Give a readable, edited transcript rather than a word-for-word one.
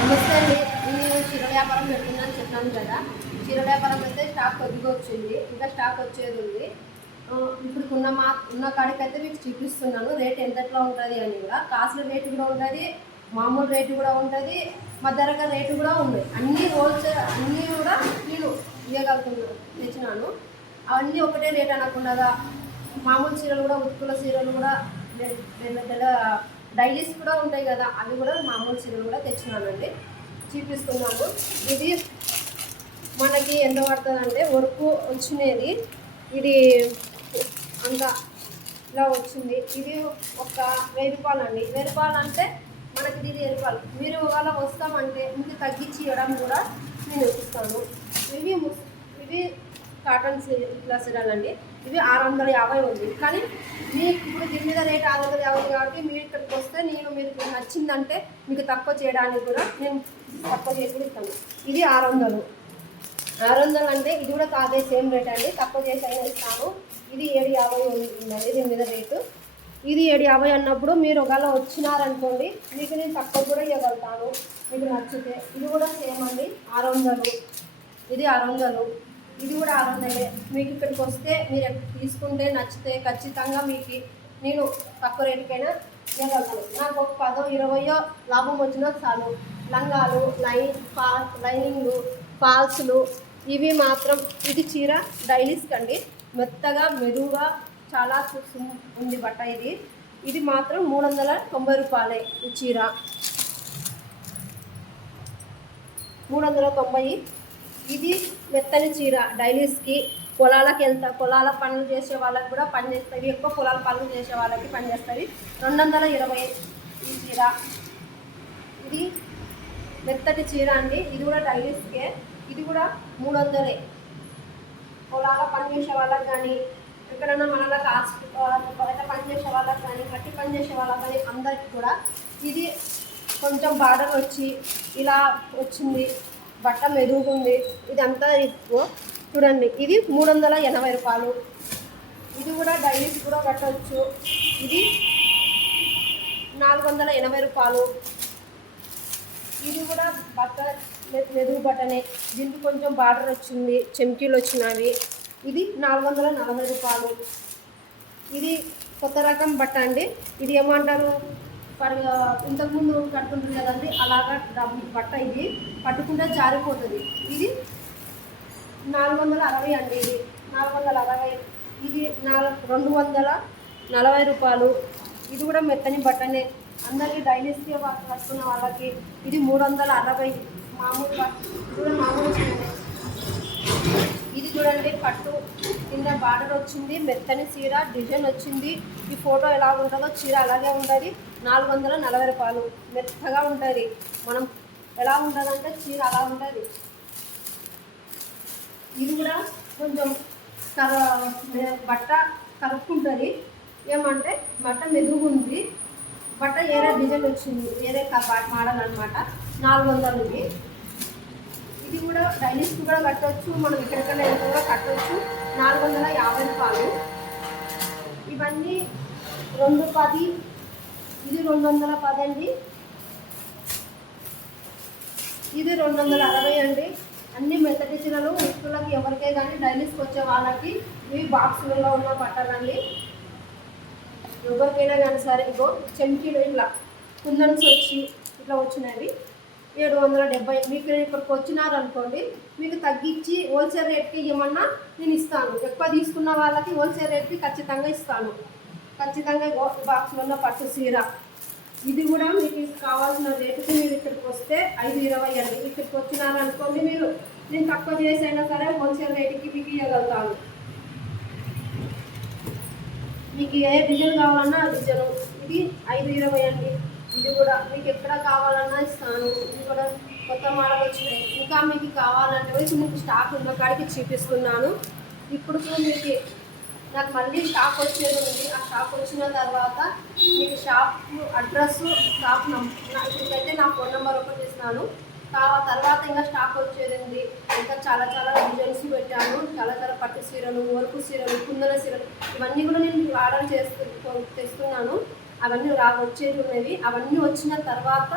నమస్తే అండి. నేను చీర వ్యాపారం పెడుతున్నాను చెప్పాను కదా. చీర వ్యాపారం అయితే స్టాక్ కొద్దిగా వచ్చింది, ఇంకా స్టాక్ వచ్చేది ఉంది. ఇప్పుడు ఉన్న కాడికైతే మీకు చూపిస్తున్నాను రేట్ ఎంతట్లో ఉంటుంది అని. కూడా కాస్ట్లీ రేటు కూడా ఉంటుంది, మామూలు రేటు కూడా ఉంటుంది, మధ్యరక రేటు కూడా ఉంది. అన్నీ హోల్సేల్ అన్నీ కూడా నేను ఇవ్వగలుగుతున్నాను తెచ్చినాను. అవన్నీ ఒకటే రేట్ అనకుండా మామూలు చీరలు కూడా, ఉత్తుల చీరలు కూడా, డైలీస్ కూడా ఉంటాయి కదా, అవి కూడా మామూలు చీరలు కూడా తెచ్చినానండి, చూపిస్తున్నాను. ఇది మనకి ఎంత పడుతుందంటే వర్క్ వచ్చినది ఇది అంత ఇలా వచ్చింది. ఇది ఒక 1000 రూపాయలు అండి. 1000 రూపాయలు అంటే మనకి ఇది 1000 రూపాయలు. మీరు ఒకవేళ వస్తామంటే ఇంక తగ్గించి ఇవ్వడం కూడా నేను ఇస్తాను. ఇవి కాటన్ ఇట్లా చీరలు అండి. ఇవి 650 ఉంది. కానీ మీకు ఇప్పుడు దీని మీద రేట్ 650 కాబట్టి మీరు ఇక్కడికి వస్తే మీకు నచ్చిందంటే మీకు తక్కువ చేయడానికి కూడా నేను తక్కువ చేసి కూడా ఇస్తాను. ఇది 600 అంటే ఇది కూడా కాదే సేమ్ రేట్ అండి, తక్కువ చేసి అయినా ఇస్తాను. ఇది 750 ఉందండి దీని మీద రేటు. ఇది 750 అన్నప్పుడు మీరు ఒకవేళ వచ్చినారనుకోండి మీకు నేను తక్కువ కూడా ఇవ్వగలుగుతాను మీకు నచ్చితే. ఇది కూడా సేమ్ అండి 600. ఇది 600, ఇది కూడా 600. మీకు ఇక్కడికి వస్తే మీరు తీసుకుంటే నచ్చితే ఖచ్చితంగా మీకు నేను తక్కువ రేటుకైనా ఇవ్వగలుగుతాను. నాకు ఒక 10-20 లాభం వచ్చినా చాలు. లంగాలు, లైనింగ్లు, ఫాల్స్లు ఇవి మాత్రం. ఇది చీర డైలీస్ కండి, మెత్తగా మెరుగా చాలా ఉంది బట్ట. ఇది మాత్రం 390 రూపాయలే. ఈ చీర 390. ఇది మెత్తని చీర డైలీస్కి. పొలాల పనులు చేసే వాళ్ళకి కూడా పనిచేస్తాయి, ఎక్కువ పొలాల పనులు చేసే వాళ్ళకి పనిచేస్తాయి. 220 ఈ చీర. ఇది మెత్తటి చీర అండి, ఇది కూడా డైలీస్కే. ఇది కూడా 300. పొలాల పని చేసే వాళ్ళకి కానీ, ఎక్కడైనా మనలా బయట పని చేసే వాళ్ళకి కానీ, మట్టి పని చేసే వాళ్ళకి కానీ అందరికి కూడా. ఇది కొంచెం బార్డర్ వచ్చి ఇలా వచ్చింది, బట్ట మెరుగుంది. ఇదంతా ఎక్కువ చూడండి. ఇది 380 రూపాయలు. ఇది కూడా డైలీస్ కూడా కట్టవచ్చు. ఇది 480 రూపాయలు. ఇది కూడా బట్ట మెరుగు బట్టనే, దీనికి కొంచెం బార్డర్ వచ్చింది, చెమ్కీలు వచ్చినవి. ఇది 440 రూపాయలు. ఇది కొత్త రకం బట్ట అండి. ఇది ఏమంటారు, ఇంతకుముందు కట్టుకుంటుంది కదండి, అలాగా బట్ట. ఇది పట్టుకుంటే జారిపోతుంది. ఇది 460 అండి. ఇది 460. ఇది 240 రూపాయలు. ఇది కూడా మెత్తని బట్టనే, అందరికీ డైలీస్కి కట్టుకున్న వాళ్ళకి. ఇది 360 మామూలుగా. ఇది కూడా మామూలు చీరనే. ఇది చూడండి, పట్టు కింద బార్డర్ వచ్చింది, మెత్తని చీర, డిజైన్ వచ్చింది. ఈ ఫోటో ఎలా ఉంటుందో చీర అలాగే ఉంటుంది. 440 రూపాయలు. మెత్తగా ఉంటుంది. మనం ఎలా ఉంటుందంటే చీర అలా ఉంటుంది. ఇది కూడా కొంచెం బట్ట కలుపుకుంటుంది. ఏమంటే బట్ట మెదుగుంది, బట్ట ఏరే డిజైన్ వచ్చింది, వేరే మోడల్ అనమాట. 400. ఇది కూడా డైలీస్కి కూడా కట్టవచ్చు, మనం ఎక్కడికైనా కూడా కట్టవచ్చు. 450 రూపాయలు. ఇవన్నీ 210. ఇది 210 అండి. ఇది 260 అండి. అన్ని మెత్తటి చీరలు ఉత్తులకి ఎవరికే కానీ డైలీస్కి వచ్చే వాళ్ళకి ఇవి బాక్సులలో ఉన్న బట్టలండి. ఎవరికైనా కానీ సరే. ఇగో చెంకీలు ఇట్లా కుందన్స్ వచ్చి ఇట్లా వచ్చినవి 770. మీకు ఇక్కడికి వచ్చినారనుకోండి మీకు తగ్గించి హోల్సేల్ రేట్కి ఇవ్వమన్నా నేను ఇస్తాను. ఎక్కువ తీసుకున్న వాళ్ళకి హోల్సేల్ రేట్కి ఖచ్చితంగా ఇస్తాను. ఖచ్చితంగా బాక్సులలో పట్టు చీర. ఇది కూడా మీకు కావాల్సిన రేటుకి మీరు ఇక్కడికి వస్తే 520 అండి. ఇక్కడికి వచ్చినారనుకోండి నేను తక్కువ చేసైనా సరే హోల్సేల్ రేటుకి మీకు ఇవ్వగలుగుతాను. మీకు ఏ డిజైన్ కావాలన్నా ఆ డిజైన్. ఇది 520 అండి. ఇది కూడా మీకు ఎక్కడ కావాలన్నా ఇస్తాను. ఇది కూడా కొత్త మోడల్ వచ్చినాయి. ఇంకా మీకు కావాలంటే మీకు స్టాక్ ఉన్న కాడికి చూపిస్తున్నాను. ఇప్పుడు మీకు నాకు మళ్ళీ స్టాక్ వచ్చేది ఉంది. ఆ స్టాక్ వచ్చిన తర్వాత మీకు షాప్ అడ్రస్, షాప్ ఇప్పటికైతే నా ఫోన్ నెంబర్ ఒకటి ఇస్తాను. తర్వాత ఇంకా స్టాక్ వచ్చేది ఉంది. ఇంకా చాలా డిజైన్స్ పెట్టాను. చాలా పట్టు చీరలు, వర్క్ చీరలు, కుందన చీరలు ఇవన్నీ కూడా నేను ఆర్డర్ తెస్తున్నాను. అవన్నీ వచ్చేది ఉన్నవి. అవన్నీ వచ్చిన తర్వాత